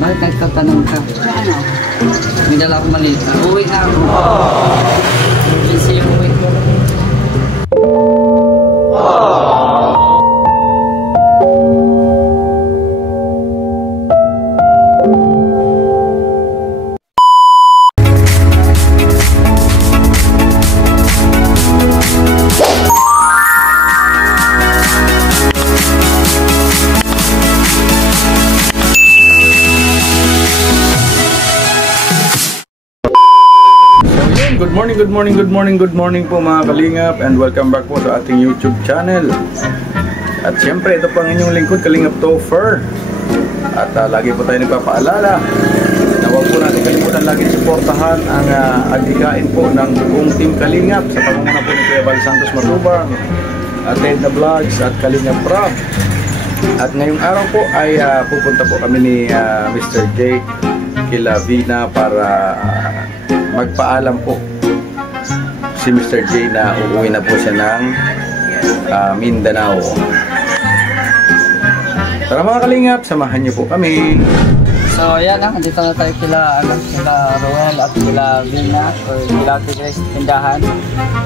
Bakit nagtatanong ka? Ano? May dala akong malita. Uwi na ako. Busy yung uwi ko. Good morning po mga Kalingap, and welcome back po sa ating YouTube channel. At syempre ito po ang inyong lingkod, Kalingap Topher. At lagi po tayo nagpapaalala na huwag po natin kalimutan lagi suportahan ang agdikain po ng buong Team Kalingap sa pangunguna po ni Kuya Val Santos Matubang at Ted na Vlogs at Kalingap Rob. At ngayong araw po ay pupunta po kami ni Mr. J kila Vina para magpaalam po si Mr. J na uuwi na po siya ng Mindanao. Tara mga Kalingap, samahan niyo po kami. So ayan na, dito na tayo kila Roel at kila Vina or kila Tigres tindahan.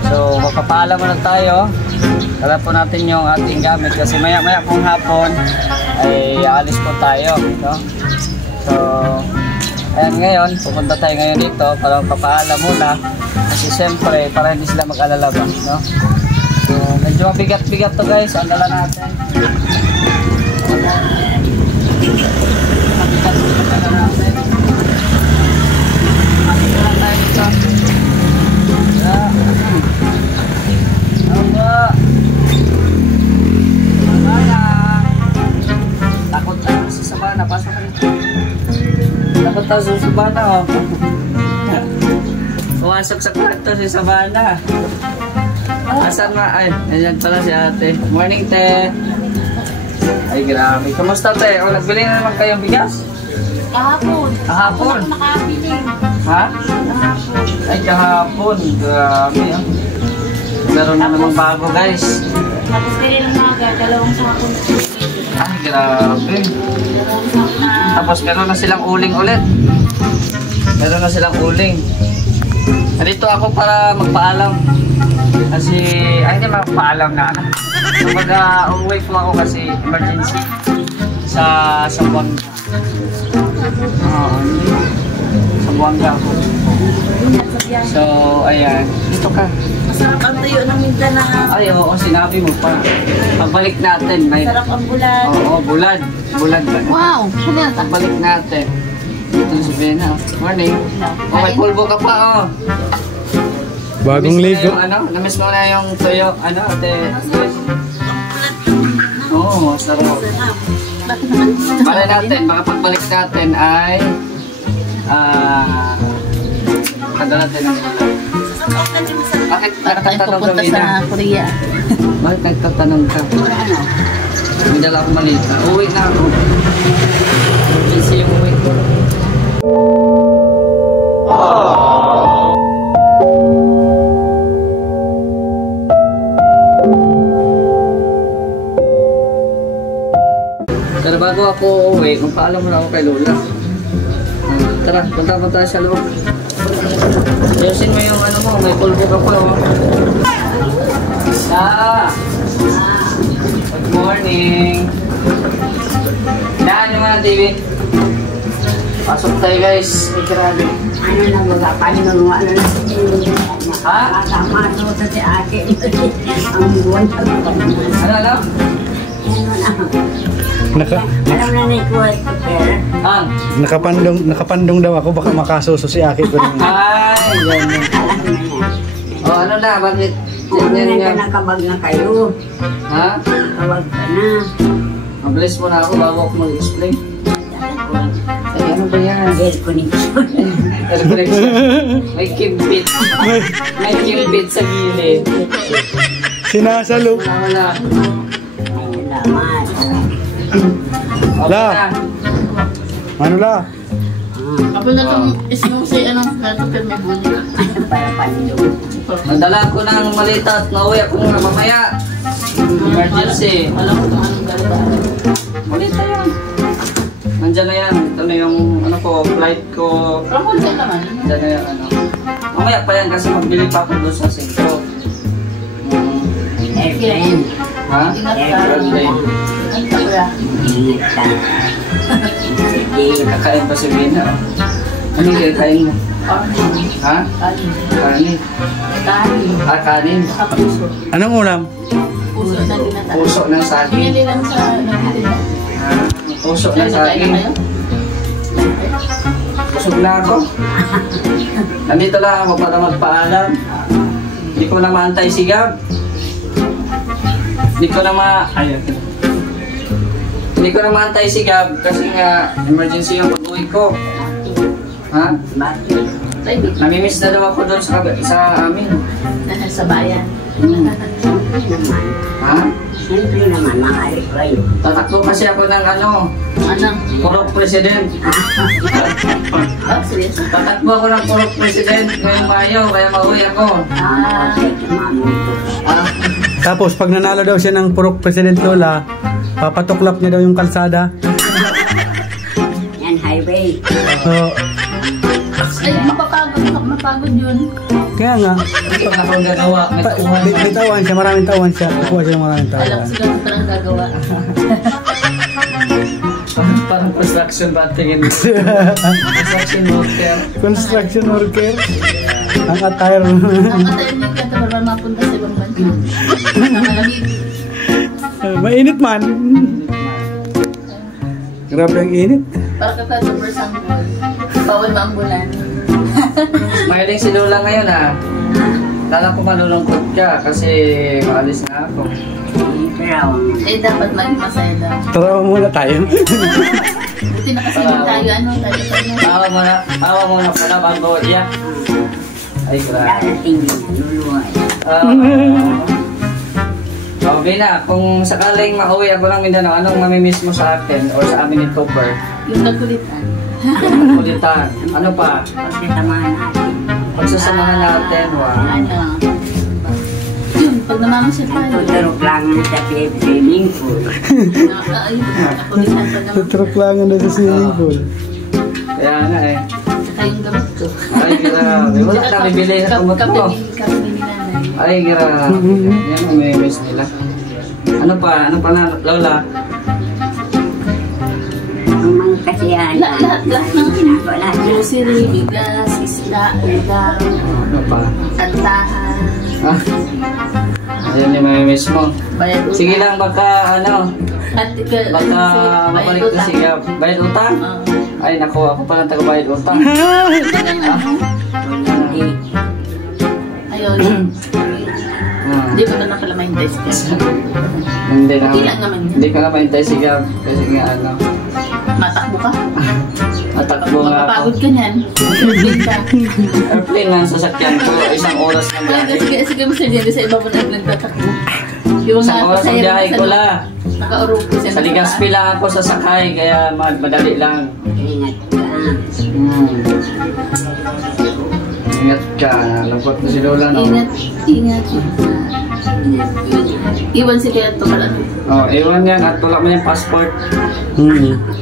So magpapaalam muna tayo. Dala po natin yung ating gamit kasi maya pong hapon ay aalis po tayo, no? So ayan, ngayon pupunta tayo ngayon dito para magpapaalam muna. Kasi siyempre, para hindi sila mag-alala ba, no? So, medyo mabigat-bigat to guys, ang dala natin. Mabigat-bigat ang dala natin. Mabigat tayo dito. Aba! Sabana! Takot tayo sa Sabana, pasok ka dito. Takot tayo sa Sabana, oh. Pumasok sa kwarto si Savannah. Asan na? Ay, nandiyan pala si ate. Morning, te. Ay, grabe. Kamusta, te? O, nagbili na naman kayong bigas? Kahapon. Kahapon? Ako nakabili. Ha? Kahapon. Ay, kahapon. Grabe, ah. Meron na namang bago, guys. Tapos kayo ng maga, dalawang sakon. Ay, grabe. Dalawang sakon na. Tapos meron na silang uling ulit. Meron na silang uling. Dito ako para magpaalam. Kasi, ay hindi magpaalam na. Mag-uwi po ako kasi emergency sa Buanga. Sa Buanga ako. So, ayan. Dito ka. Masarap ang tuyo ng Mindanao. Ay, oo, sinabi mo pa. Pagbalik natin. May... Masarap ang bulad. Oo, bulad. Bulad ba? Wow! Pagbalik natin. Ito si Vina. Morning. Oh, may pulbo ka pa, oh. Bagong ligo. Namiss mo na yung tuyo, ano, ate. Oo, sarap. Malay natin, baka pagbalik natin ay kanda natin ang bakit nagtatanong ka, Vina? Sa Korea. Bakit nagtatanong ka? Ano? May dala akong malita. Uwi na ako. Busy yung uwi ko. Pero bago ako uuwi, magpaalam muna ako kay Lola. Tara, punta tayo sa loob. Ayusin mo yung ano mo, may pulbo ka pa, oh. Good morning. Daan yung mga TV. Pasok tayo guys. Ay, grabe. Ano na mga paninunga na na. Ha? Tama ito sa si ate. Ang buwan sa Ano? alam na ni Kuwait pero Ang? Nakapandong daw ako, baka makasuso si Aki ko rin. Ay, ganyan. alam na yan. O, ano na? Bakit? Ano Yan, na yan. nakabag na kayo. Ha? Kawag ka na. Mabilis mo na ako bago ako mag-explain. Ay, ano ba yan? Air connection. May kimbit. May kimbit sa gilid. Sinasalo. Wala. Salamat. Okay La. na. Ano la? Ako na itong isnusi, anong gato pero may bunga. Para panilo. Nagdala ko ng malita at nauwi ako nga mamaya. Emergency. Alam ko kung anong gato. Malita yan. Andyan na yan. Ito na yung ano ko, flight ko. Ramon dyan naman. Andyan na yung ano. Mamaya pa yan kasi magbili pa ako doon sa sentro. Airplane. Ha? Ingat ka. Airplane. Ang takla. Ingat ka. Sige. Kakain pa si Bina. Ano yung kakain mo? Kanin. Ha? Kanin. Kanin. Kanin. Ah, kanin. Saka puso. Anong ulam? Puso na ginata. Puso ng saging. Pinili lang sa nagtitinda. Puso ng Ay, nagkain saging. na kayo? Busog na ako. Nandito lang ako para magpaalam. Hindi ko na maantay si Gab. Hindi ko na Ayun. Hindi ko na maantay si Gab kasi nga emergency yung pag-uwi ko. Ha? Bakit? Private. Namimiss na daw ako doon sa amin. Sa bayan. Hmm. Siyempre naman. Ha? Siyempre naman, mahal ko kayo. Tatakbo kasi ako ng Anong? purok president. Oh, seryoso? Tatakbo ako ng purok president ngayong Mayo, kaya mauwi ako. Okay, kumamuto. Ah, Tapos pag nanalo daw siya ng purok President Lola, papatuklap niya daw yung kalsada. Yan, highway. So, Ay, mapapagod yun. kaya nga, hindi ko na akong gagawa. May tuwan. may tawan siya, maraming tawan siya. Kukuha siya ng maraming Alam tawan. ko sila kung parang gagawa. Parang construction ba tingin mo? Construction worker. Construction worker. Ang attire. Ang matayin yung kanta para mapunta sa ibang bansa. Malamig. Mainit man. Grabe ang init. Para kakasuper sa bawal maambulan. Mahiling si Lola ngayon ah. Kala ko malulungkot ka kasi maalis na ako. Pero, Eh, dapat maging masaya daw. Tara muna tayo. Buti na kasi yung tayo, Awa mo na pala bago iyak. Ay, grabe. darating din na, luluhay. Bina, kung sakaling mauwi ako ng Mindanao, anong mamimiss mo sa akin or sa amin ni Topper? Yung nagkulitan. Kulitan. Ano pa? Pagkasamahan natin. Pagsasamahan natin, wow. Ano? Yun, pag namamasyal tayo. Tuturok lang sa swimming pool. Ayun, nakulitan pa naman. Truck lang na sa swimming pool. Kaya nga eh. Saka yung gamot ko. Ay, grabe. Wala na bibili sa kumot mo. Kami ni nanay. Ay, grabe. Yan ang mamimiss nila. Ano pa na, Lola? Ang mga kasiyahan. Lahat ng Wala na. grocery, bigas, isda, udang, Ano pa? kantahan, Ah, ayun yung mamimiss mo. bayad utang. Sige lang, baka At baka mabalik na si Gab. Bayad utang? Ay, naku, ako palang taga-bayad utang. Ayun. Ah. Hindi ko na nakalamay yung test. Hindi na. Hindi lang naman yun. Hindi ko na maintay si Gab. Kasi nga Matakbo ka. matakbo nga ako. Mapapagod ka niyan. Airplane ka. Airplane lang sa sakyan ko. Isang oras na biyahe. Sige mo siya dyan sa iba mo na nagtatakbo. Yung Isang oras ang biyahe ko la. Nakaurupo siya. Sa Legazpi lang ako sasakay. Kaya madali lang. Ingat ka. Ingat ka. Lagpot mo si Lola, no? Ingat. Iwan si Kaya ito pala. Oh, iwan yan. At tulak mo yung passport.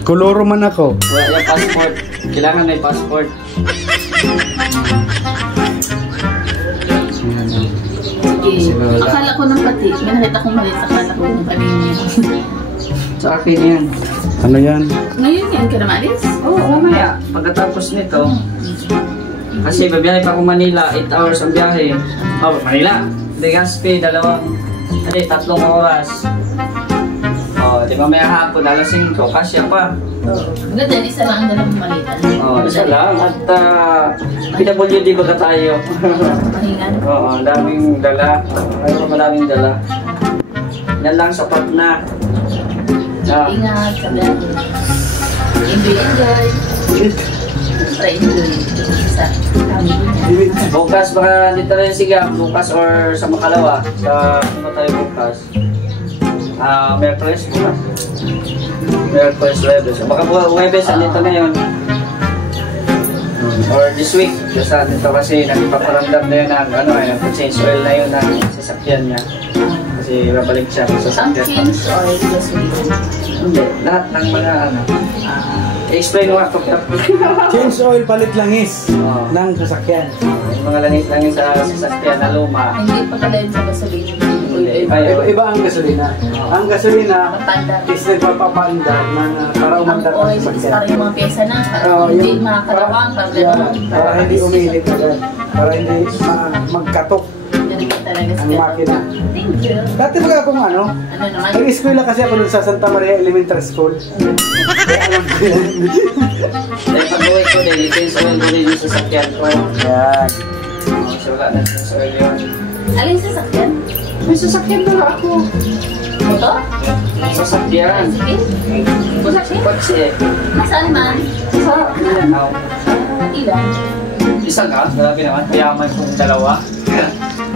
Koloro man ako. Wala yung passport. Kailangan may passport. Sige. Akala ko nang pati. May nakita kong maliit. Akala ko kung kanina yun. Sa akin yan. Ano yan? Ngayon yan ka na maalis? Oo, mamaya. Pagkatapos nito, kasi babiyahe pa ako Manila, 8 hours ang biyahe. Oh, Manila. Legazpi, 3 oras. Oh, di ba may hapon, alas 5, kasya pa. Oo. Ganda, isa lang ang dalang malitan. Oh, isa lang. At PWD baga tayo. Mahingan. Oo, ang daming dala. Ayun, maraming dala. Yan lang, sapat na. Ah, Ingat, sabi ako. Enjoy. Try enjoy. Isa. Kami niya. bukas baka dito rin si Gab, bukas or sa Makalawa. Sa ano tayo bukas? Merkules bukas. Merkules, Webes. Baka Webes, andito na yun. Or this week, kasi dito kasi nagpaparamdam na yun ng nag-change oil na yun ng sasakyan niya. Kasi babalik siya sa Ang sasakyan. change or gasoline? Hindi, lahat ng mga I-explain mo ako. Change oil, palit langis Oo. ng sasakyan. Yung mga langis-langis sa sasakyan na luma. Hindi pa pala yun sa gasolina. Iba ang gasolina. Ang gasolina Matanda. is nagpapapanda para umandar Oil ang is sasakyan. para yung mga pyesa na. Para Oo, hindi yung- makakalawang. Para hindi umilit agad. Para hindi magkatok Ganun talaga ang siya. makina. Thank you. Dati baga akong Ano naman? nag-eskwela kasi ako dun sa Santa Maria Elementary School. Kaya alam ko yan. Dahil pag-uwi ko din, i-change oil ko din yung sasakyan ko. Yan. So wala na change oil yun. Alin sa sakyan? May sasakyan pala ako. Motor? Sasakyan. Sige. Sasakyan? Kotse. Nasaan man? Sa Mindanao. Ilan? Isa ka? Grabe naman. Kayaman kong dalawa.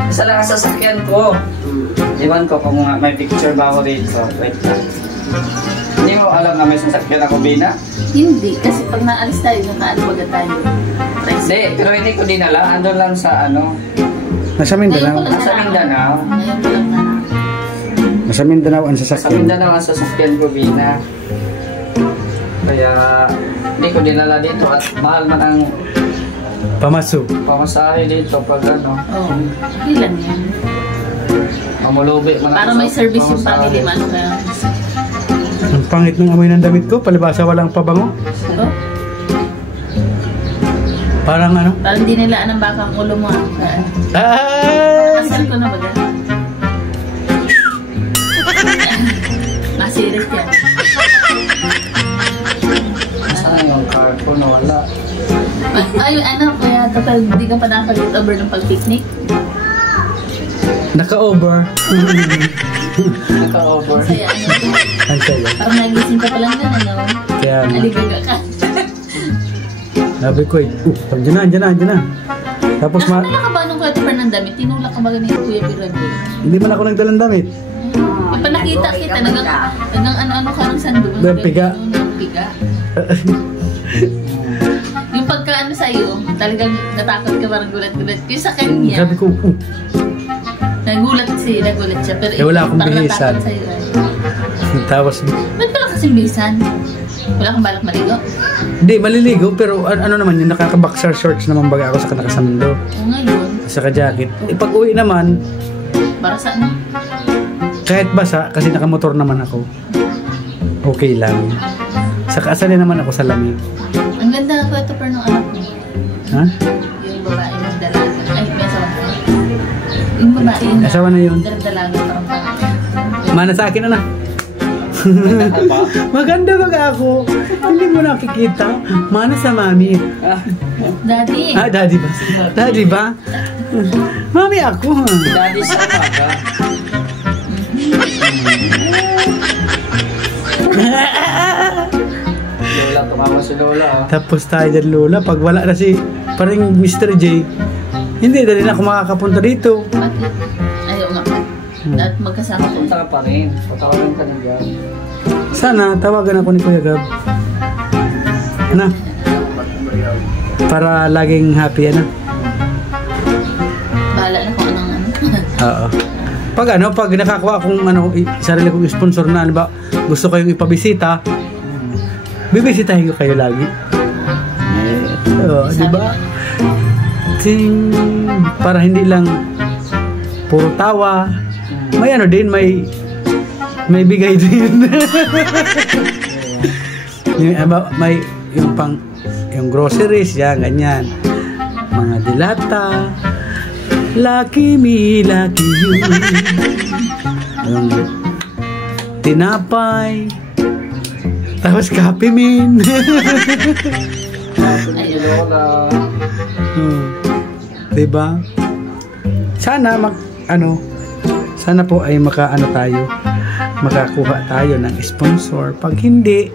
Isa lang ang sasakyan ko. Iwan ko kung may picture ba ako dito. Wait lang. Hindi mo alam na may sasakyan ako, Bina? Hindi. Kasi pag naalis tayo, nakaalibaga tayo. Hindi, pero hindi ko dinala. Andun lang sa ano. Nasa Ngayon ko Mindanao. lang Nasa Mindanao. Ngayon ko lang na. Nasa Mindanao ang Sa sasakyan. Mindanao ang sasakyan ko, Bina. Kaya hindi ko dinala dito at mahal man ang Pamaso. pamasahe dito pag ano. Oo. Okay lang yan. Mamulubi man Para ako may sa service yung pamasahe. family man. Kaya, Ang pangit ng amoy ng damit ko, palibasa walang pabango. oh, Parang ano? parang di nilaan ng baka ang ulo mo. Kaya, Ay! kasal ko na baga. Masirit yan. Saan yung car ko na wala? Ay, ano, kaya total, di ka pa nakapag-get over ng pag-picnic? Naka-over. Naka-over. Kaya ano, Ang saya. parang nagising ka pa lang yan, ano? Kaya nga. Aligaga ka. Sabi ko eh, andyan na. Tapos Nakabala ka ba nung Kuya Tupper ng damit? Tinulak ka ba ganito Kuya Pirande? hindi man ako nagdalang damit. Yung pa nakita kita, nagang ano-ano ka ng sandun. Ng piga. Ng piga. Yung pagka-ano sa'yo, talagang natakot ka parang gulat-gulat. Yung sa kanya, Sabi ko, nagulat siya. Pero Eh, wala akong parang bihisan. natakot sa'yo. Ay. tapos, Ba't pala kasing bisan? Wala kang balak maligo? hindi, maliligo, pero ano naman yun, nakaka-boxer shorts naman baga ako sa nakasando. O ngayon, Saka jacket. Eh, pag uwi naman, para sa ano? kahit basa, kasi nakamotor naman ako, okay lang. Saka asalin naman ako sa lamig. Ang ganda na Kuya Tupper ng anak mo. Ha? Yung babae ng dalaga. Ay, may asawa na. Yung babae na Asawa na yun. dalaga parang pangalan. Mana sa akin na. Maganda baga ako. Hindi mo nakikita. Mana sa mami. Daddy! Ah, daddy ba? Daddy ba? Mami ako. Daddy sa umaga. Lola, tumama si Lola. Oh. Tapos tayo dyan, Lola. Pag wala na si parang Mr. J, hindi dali na ako makakapunta dito. Bakit? Ayaw nga. At magkasama ko. Punta ka pa rin. Patawagan ka na dyan. Sana tawagan ako ni Kuya Gab. Ano? Para laging happy, ano? Bahala na kung anong ano. Oo. Pag nakakuha akong sarili kong sponsor na, ano ba, gusto kayong ipabisita, bibisitahin ko kayo lagi. Oo, di ba? Ting, para hindi lang puro tawa, may ano din, may bigay din. may yung groceries, yan, ganyan. Mga dilata, lucky me, lucky you. Yung tinapay, tapos Happy Min. Si Lola. Diba? Sana sana po ay makakuha tayo ng sponsor. Pag hindi,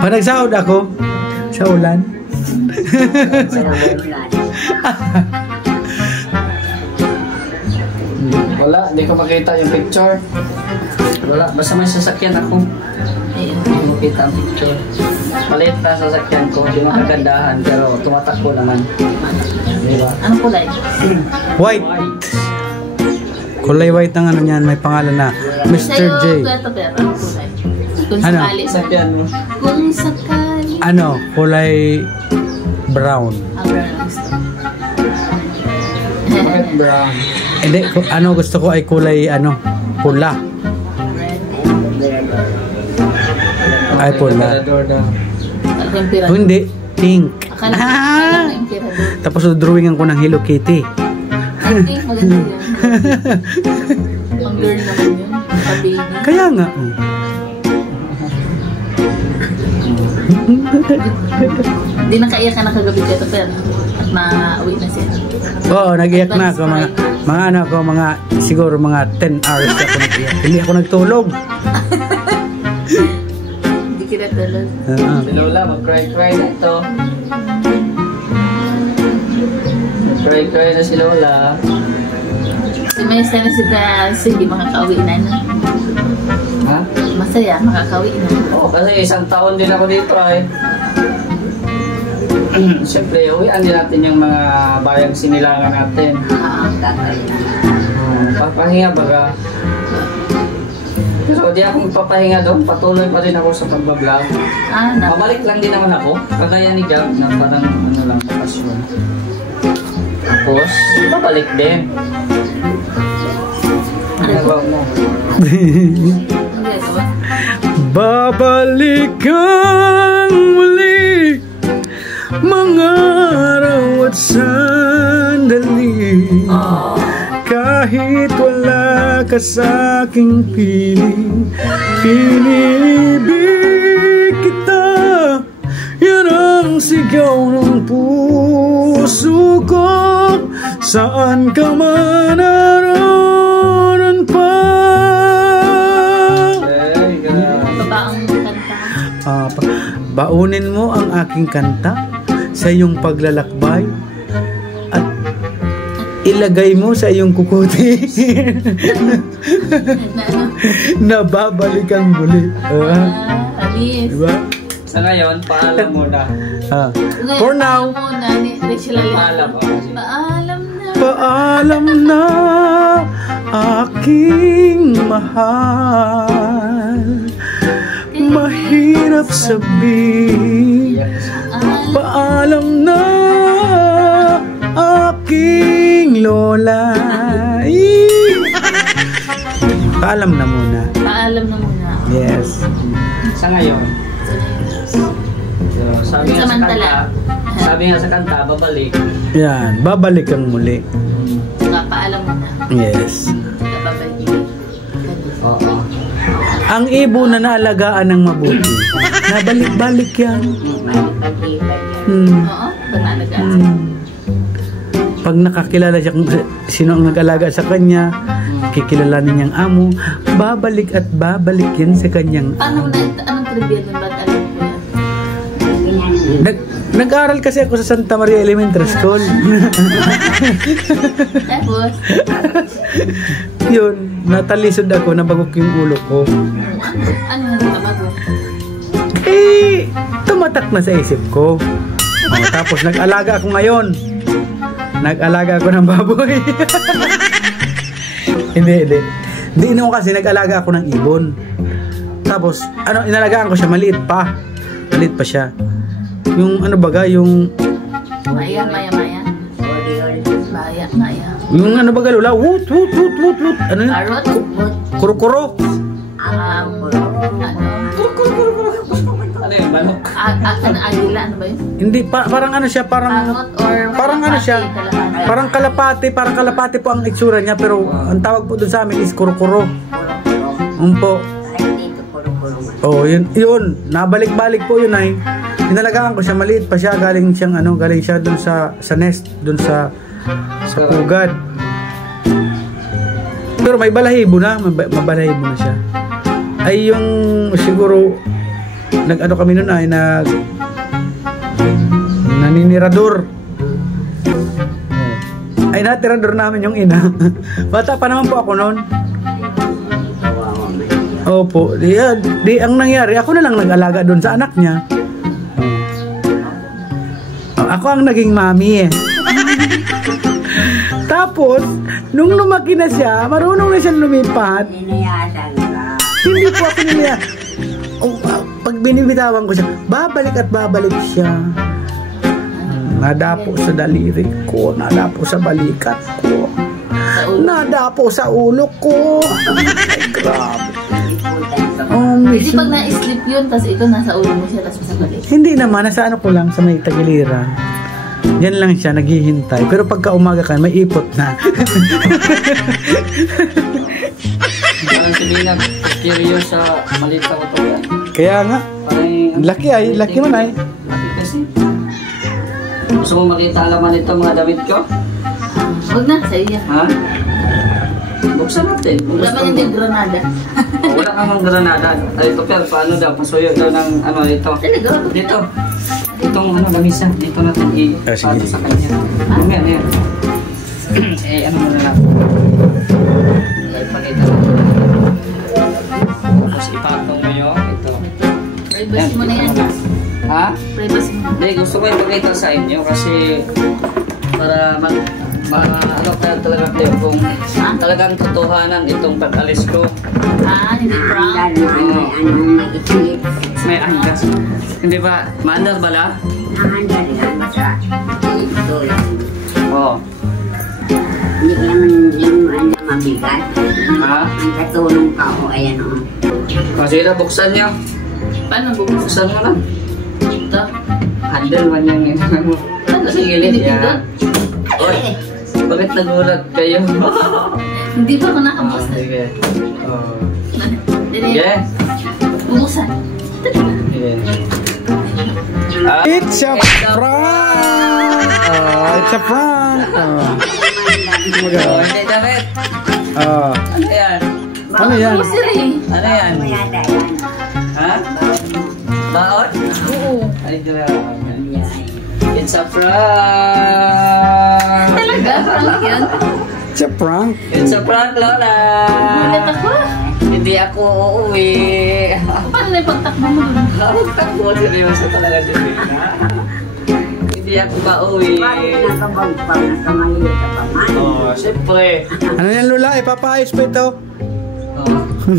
pag nagsahod ako sa ulan, Wala, hindi ko makita yung picture. Wala, basta may sasakyan ako. Ayun. Hindi mo kita ang picture. Maliit na sasakyan ko, hindi makagandahan, pero tumatakbo naman. Di ba? Anong kulay? white. Kulay white ang ano niyan, may pangalan na Mr. Sa'yo, J. Kuya Tupper, anong kulay? Kung Ano? sakali. Sakyan mo. Kung sakali. Ano, kulay brown. Brown ang gusto. Bakit brown? Hindi, ano gusto ko ay kulay ano, pula. Red. Ay, pula. Emperador daw. Akala ko emperador. Kung hindi, pink. Akala ko emperador. Tapos drawingan ko ng Hello Kitty. I think maganda yun. Pang girl naman yun. Pa-baby. Kaya nga. Hindi nakaiyak ka na kagabi dito pero at ma-uwi na siya. Oo, nag-iyak na ako. Mga siguro mga 10 hours ako nag-iyak. Hindi ako nagtulog. Hindi kita tulog. Si Lola, mag-cry-cry na ito. Mag-cry-cry na si Lola. Si may sana si hindi makakauwi na no? Ha? Masaya, makakauwi na. Oo, kasi isang taon din ako dito ay. Siyempre, uwian din natin yung mga bayang sinilangan natin. Papahinga baga. Pero di ako magpapahinga doon, patuloy pa rin ako sa pagbablog. Mabalik lang din naman ako, kagaya ni Gab na parang ano lang, pasyon. Tapos, babalik din. Ano ba mo? Babalikan muli mga araw at sandali. Kahit wala ka sa aking piling, inibig kita. Yan ang sigaw ng puso ko. Saan ka man naroon pa. Babaang kanta. Baunin mo ang aking kanta sa iyong paglalakbay at ilagay mo sa iyong kukuti. Na babalikan muli. Alis. Diba? Sa ngayon, paalam muna. For now, Paalam ako. Paalam na. paalam na aking mahal. Mahirap sabihin, paalam na aking lola. Paalam na muna. Paalam na muna. Yes. Sa ngayon. So, sabi nga sa kanta, babalik. Yan, babalik kang muli. Saka paalam muna. Yes. Saka babalik. Oo. Ang ibon na naalagaan ng mabuti, nabalik-balik yan. Oo, pag naalagaan siya. Pag nakakilala siya kung sino ang nag-alaga sa kanya, kikilalanin niyang amo, babalik at babalik yan sa kanyang Paano amo. anong trivia nun? Ba't alam ko yan? Nag-aral kasi ako sa Santa Maria Elementary School. Tapos, Yun, natalisod ako, nabagok yung ulo ko. ano na natabago? Eh, tumatak na sa isip ko. Tapos nag-alaga ako ngayon. Nag-alaga ako ng baboy. Hindi. Hindi naman kasi nag-alaga ako ng ibon. Tapos, inalagaan ko siya, maliit pa. Maliit pa siya. Yung ano baga, yung... Maya. Yung ano baga, lula, wut. Ano yun? Karot? Kuro-kuro. Ano? Ano yun, balok? Agila, ano ba yun? Hindi, parang ano siya, Karot or parang ano siya, kalapati? parang kalapati po ang itsura niya, pero ang tawag po dun sa amin is kuro-kuro. Po. Oh, yun, nabalik-balik po yun ay. Inalagaan ko siya, maliit pa siya, galing siya dun sa nest, dun sa pugad. Pero may balahibo na, mabalahibo na siya. Ay yung siguro nag-ano kami noon ay naninirador. Ay natirador namin yung ina. Bata pa naman po ako noon. Opo, di ang nangyari, ako na lang nag-alaga doon sa anak niya. Ako ang naging mami eh. Tapos, nung lumaki na siya, marunong na siya lumipat. Ninayasan ka. Hindi po ako nila. pag binibitawan ko siya, babalik at babalik siya. Nadapo sa daliri ko, nadapo sa balikat ko, nadapo sa ulo ko. Ay, grabe. Oh, Hindi miss. pag na-sleep yun, tapos ito nasa ulo mo siya, tapos sa balik. Hindi naman, nasa ano ko lang, sa may tagiliran. Yan lang siya, naghihintay. Pero pagka umaga ka, may ipot na. Parang sabihin na curious sa maliit na katawan. Kaya nga, Parang laki ay, laki man ay. laki kasi. Gusto mo makita alaman ito mga damit ko? Huwag na, sa iya. Ha? Buksan natin. Kung Wala gusto man mo. yung granada. Wala kang granada. Ay, ito pero paano daw? Pasuyo daw ng ano ito. Talaga? Dito. Itong ano, lamisa. Dito natin sige. i-pato sa kanya. Ayan, ayan. Eh, ano mo na lang. Ipakita mo. Tapos ipatong mo yun. Ito. Privacy mo na yan. Ha? Privacy mo. Hindi, gusto ko ipakita sa inyo kasi para ano kaya talaga kayo kung talagang totohanan itong pag-alis ko. Hindi prank. May itlip. May anggas. Hindi ba? Maandar bala? Nahandar yan basta. Ito lang. Oo. Hindi ko naman yung ano mabigat. Ha? Ang katulong ka o ayan o. Kasi buksan niyo. Paano bubuksan? Buksan mo lang. Ito? Handle man yung ina mo. Sa gilid yan. Oy, bakit nagulat kayo? Hindi pa ako Ah, nakabuksan. sige. Oh. Sige. Yeah. Bubuksan. Yeah. Ah, It's a prank! Oh, it's a prank! Oh. oh, hindi damit. Oh. Ano yan? Ano yan? Grocery. Ano yan? Mayada yan. Ha? Baon? Oo. Ay, grabe. It's a prank! Talaga? Prank yan? It's a prank. It's a prank, Lola! Ulit ako. Hindi ako uuwi. Paano na yung pagtakbo mo dun? Takbo, seryoso talaga si Rina. Hindi ako mauwi. Bakit nakabag pa? Nakamaliit ka pa man. Oh, siyempre. Ano yan, Lula? Ipapaayos pa ito? Oh.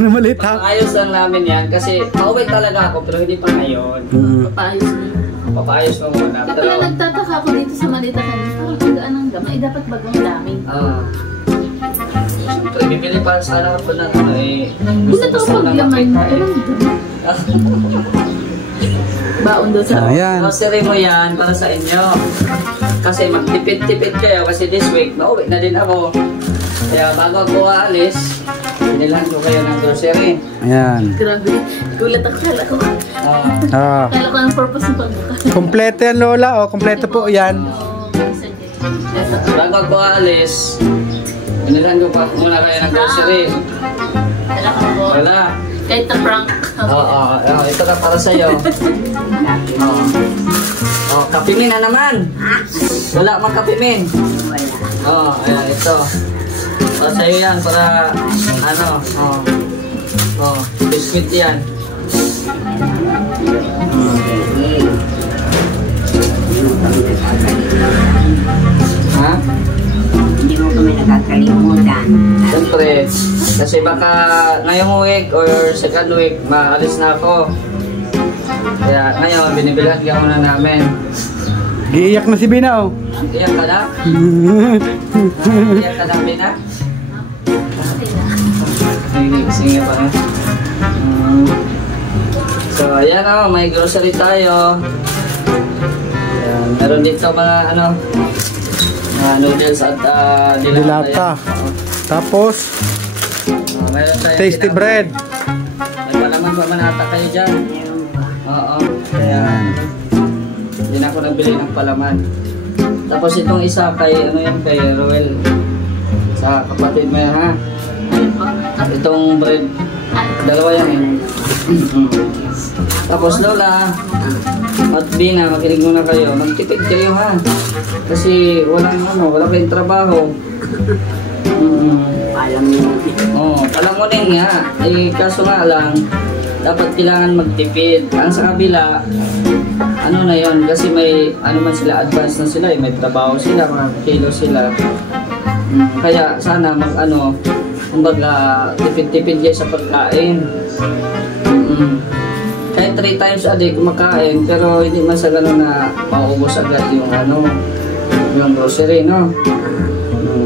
Malit ha? Ayos lang namin yan kasi pauwi talaga ako pero hindi pa ngayon. Papaayos mo. Papaayos mo muna. Kaya Pero, pala nagtataka ako dito sa Malita kanina. Parang pagkaan ng gamay. Dapat bagang dami. siyempre, bibili para sana ako ng ano eh. Gusto ko na paglaman mo. makita Baon daw sa... Ayan. Grocery mo yan para sa inyo. Kasi magtipid-tipid kayo kasi this week, mauwi na din ako. Kaya bago ako aalis, binilan ko kayo ng grocery. Ayan. Grabe. Gulat ako. Kala ko. Ah. Kala ko ang purpose ng pagbukas. Kompleto yan, Lola. O, kompleto po yan. Bago ako aalis, binilan ko pa muna kayo ng grocery. Kala ko po. Wala. Kahit na prank. Oo, ito na para sa'yo. Kapimin na naman. Wala mang kapimin. Wala. Ayan, ito. Para sa'yo yan, para ano, biscuit yan. Ha? Hindi mo kami nakakalimutan. Siyempre, kasi baka ngayong week or second week, maalis na ako. Kaya ngayon, binibilhan ka muna namin. Giiyak na si Bina, oh. Iyak ka na? Iyak ka na, Bina? Sige pa rin. So, ayan o, may grocery tayo. Ayan, meron dito mga ano, noodles at Dilata. Tapos, meron tayo tasty tinapay. bread. May palaman pa man ata kayo dyan. Meron ba? Oo. Kaya, hindi na ako nagbili ng palaman. Tapos itong isa kay, ano yan, kay Roel. Sa kapatid mo yan, ha? Itong bread. Dalawa yan eh. Tapos Lola, at Bina, makinig muna kayo. Magtipid kayo ha. Kasi wala kayong trabaho. Alam mo. Alam mo din nga. Eh, kaso nga lang, dapat kailangan magtipid. Ang sa kabila, ano na yon kasi may, ano man sila, advance na sila eh. May trabaho sila, mga kilo sila. Kaya sana kumbaga, tipid-tipid kayo sa pagkain. Kahit tayo 3 times a day kumakain, pero hindi man sa gano'n na maubos agad yung yung grocery, no?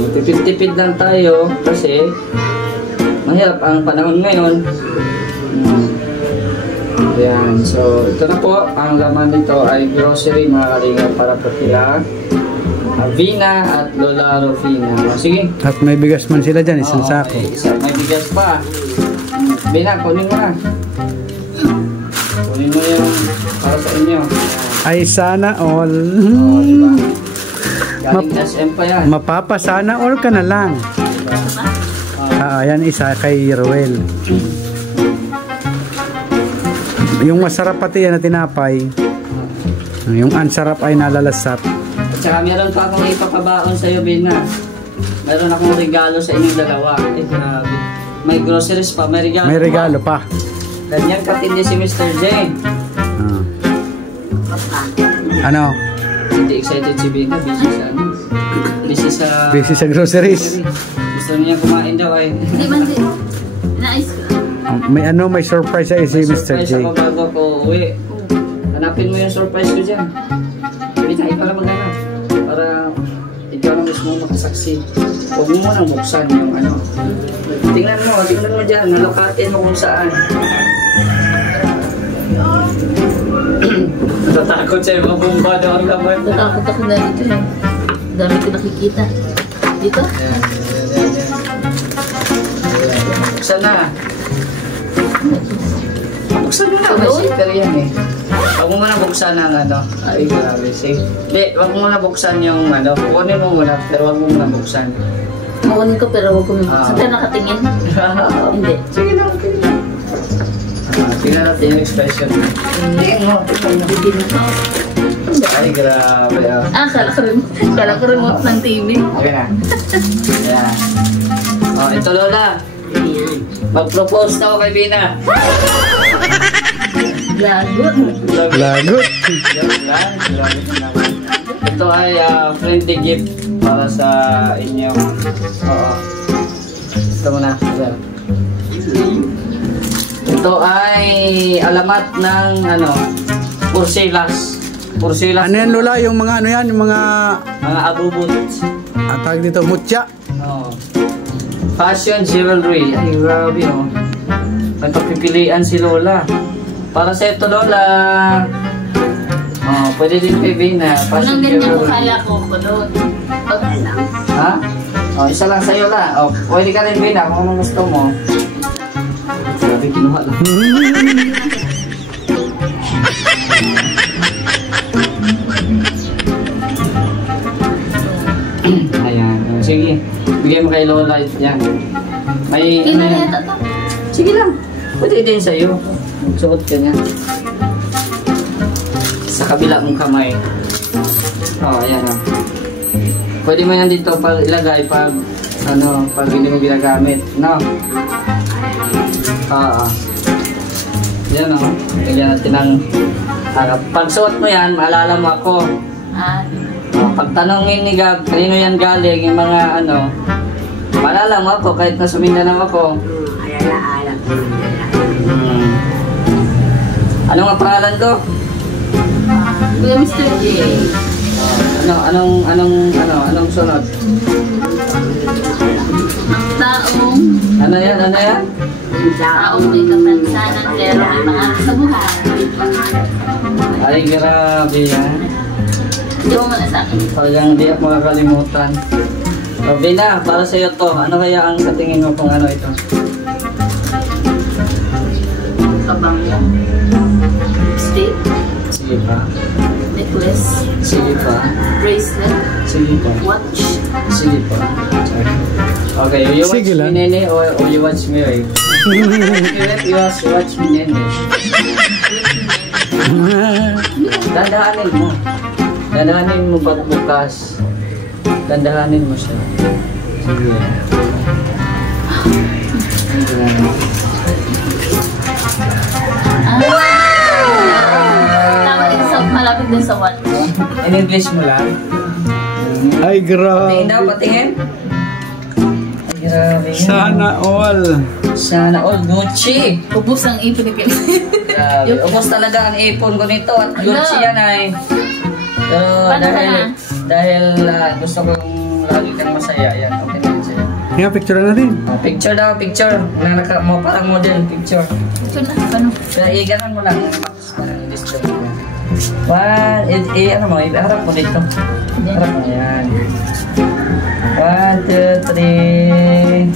Tipid-tipid lang tayo kasi mahirap ang panahon ngayon. Ayan, so ito na po, ang laman nito ay grocery mga kalingap para po kila Vina at Lola Rufina. Sige. At may bigas man sila dyan, isang sako. May bigas pa. Vina, kunin mo na. Kunin mo yung para sa inyo. Ay sana all. Diba? Galing SM pa yan. Mapapasana all ka na lang. Ayan isa kay Ruel. Yung masarap pati yan na tinapay. Yung ansarap ay nalalasap. At saka meron pa akong ipapabaon sa iyo, Bina. Meron akong regalo sa inyong dalawa. Grabe. May groceries pa, may regalo. May regalo pa. Ganyan katindi si Mr. J. Ano? Hindi excited si Bina, busy sa groceries. Gusto niya kumain daw ay. Hindi man din. Naayos ko. May surprise ay si Mr. J. Surprise ako bago ko uwi. Hanapin mo yung surprise ko dyan. Bina, ikaw na maghanap. Para ikaw na mismo makasaksi. Huwag mo munang buksan yung tingnan mo dyan. Nalokatin mo kung saan. Natatakot siya yung mga bomba daw ang laman. Natatakot ako na dito eh. Dami ko nakikita. Dito? Ayan. Buksan na. Buksan mo na. May sticker yan eh. Huwag mo muna buksan ang Ay, grabe. Hindi, huwag mo muna buksan yung kukunin mo muna, pero huwag mo muna buksan. Kukunin ko pero huwag ko mabuksan. Saan ka nakatingin? Hindi. Sige lang. Tingnan natin yung expression. Tingnan mo. Hindi na. Ay, grabe. Kala ko remote ng TV. Okay na. Ayan. Ito Lola. Mag-propose na ako kay Bina. Lagot. Lagot. Ito ay friendly gift para sa inyo. Oo. Ito muna. Ito ay alamat ng Porcelas. Ano yan Lola? Yung mga yung mga abubot. tawag dito, mutya. Fashion jewelry. Ay, grabe may pagpipilian si Lola. Para sa ito Lola. Pwede din kay Bina. Fashion Anong ganyan ko jewelry. kaya ko doon? Ha? Isa lang sa'yo la. Pwede ka rin Bina kung anong gusto mo. Grabe, kinuha lang. Ayan. Sige. Bigay mo kay Lola yan. May Hindi na yata to. Sige lang. Pwede din sa'yo. Suot ka niya. Sa kabila mong kamay. Ayan Pwede mo yan dito ilagay pag hindi mo ginagamit. No? Yan Lagyan natin ng pag suot mo yan, maalala mo ako. Pag tanongin ni Gab, kanino yan galing, yung mga maalala mo ako kahit nasa Mindanao ako. Ano nga pangalan ko? Kuya Mr. J. Anong sunod? Ang taong Ano yan? taong may kapansanan pero may pangarap sa buhay. Ay, grabe yan. Hindi mo muna sa akin. Talagang hindi ako makakalimutan. Bina, para sa iyo to. Ano kaya ang sa tingin mo kung ito? Kabango. Lipstick. Sige pa. Necklace. Sige pa. Bracelet. Sige pa. Watch. Sige pa. Okay, you watch Sige lang. me Nene or you watch me right? You watch me Nene. Dandahanin mo. Dandahanin mo pagbukas. Dandahanin mo siya. Sige. Tama din sa malapit din sa watch. In English mo lang. Ay, grabe. Patingin daw, patingin. Ay, grabe yan. Sana all. Sana all Gucci. Ubus ang ipinipin. Grabe. Ubos talaga ang ipon ko nito at Gucci yan ay. Pero Paano dahil gusto kong lagi kang masaya. Yan, okay na yun sa'yo. Nga, picture natin. Picture daw, picture. Mo parang model, picture. Ito na, ano? Kaya iganan mo lang. Parang display. One, ano mo, iharap mo dito. Harap mo, yan. 1, 2, 3.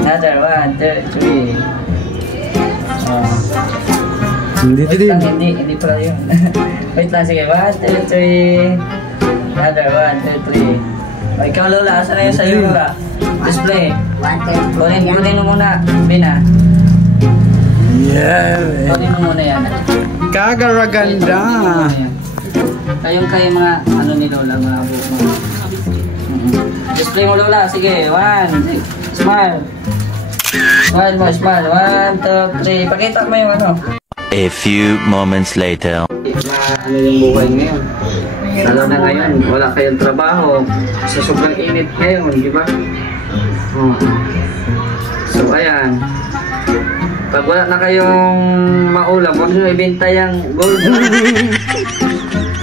Another 1, 2, 3. Hindi Wait din. lang, hindi pala yun. Wait lang, sige. 1, 2, 3. Another 1, 2, 3. O, ikaw Lola, asan na yun sa'yo Lola? Display. Kunin mo muna, Bina. Yeah. Kunin mo muna yan. Kagaraganda. Kayong mga ano ni Lola, mga buko. Display mo Lola, sige. 1, smile. Smile mo, smile. 1, 2, 3. Pakita mo yung ano. A few moments later. Ano yung buhay ngayon? Lalo na ngayon, wala kayong trabaho. Sa sobrang init ngayon, di ba? So, ayan. Pag wala na kayong maulam, huwag nyo ibenta yung gold.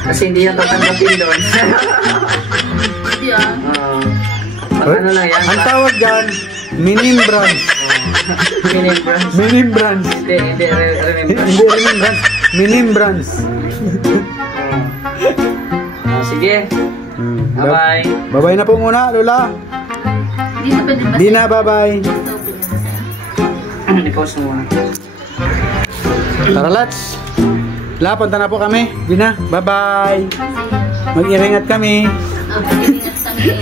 Kasi hindi yan tatanggapin doon. Hindi ah. Pag ano lang yan, Ang tawag dyan, minimbrance. minimbrance. Minimbrance. Hindi remembrance. Hindi remembrance. Minimbrance. Sige. Bye-bye. Bye-bye na po muna, Lola. Hindi na pwede ba? Di na, bye-bye. I-pause mo muna. Tara, Lats. La, punta na po kami. Di na, bye-bye. Mag-iringat kami. Ingat kami.